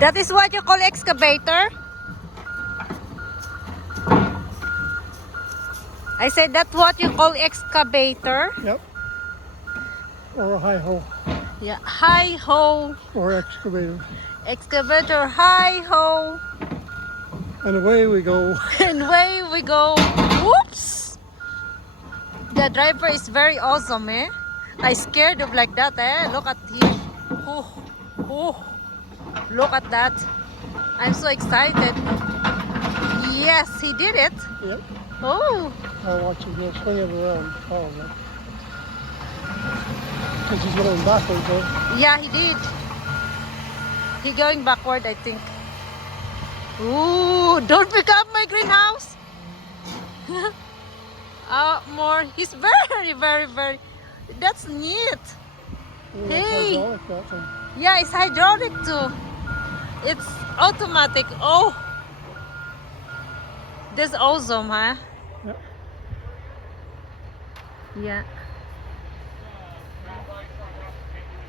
That is what you call excavator? I said that's what you call excavator? Yep. Or a high hoe. Yeah, hi ho. Or excavator. Excavator, hi ho. And away we go. And away we go. Whoops! The driver is very awesome, eh? I scared of like that, eh? Look at him. Oh, oh, look at that. I'm so excited. Yes, he did it. Yep. Oh. I'll watch him. He'll swing it around, probably. Because he's going backwards, though. Yeah, he did. He going backward, I think. Ooh, don't pick up my greenhouse. More. He's very, very, very. That's neat. Ooh, Hey. hydraulic, that thing. Yeah, it's hydraulic too. It's automatic. Oh, that's awesome, huh? Yep. Yeah.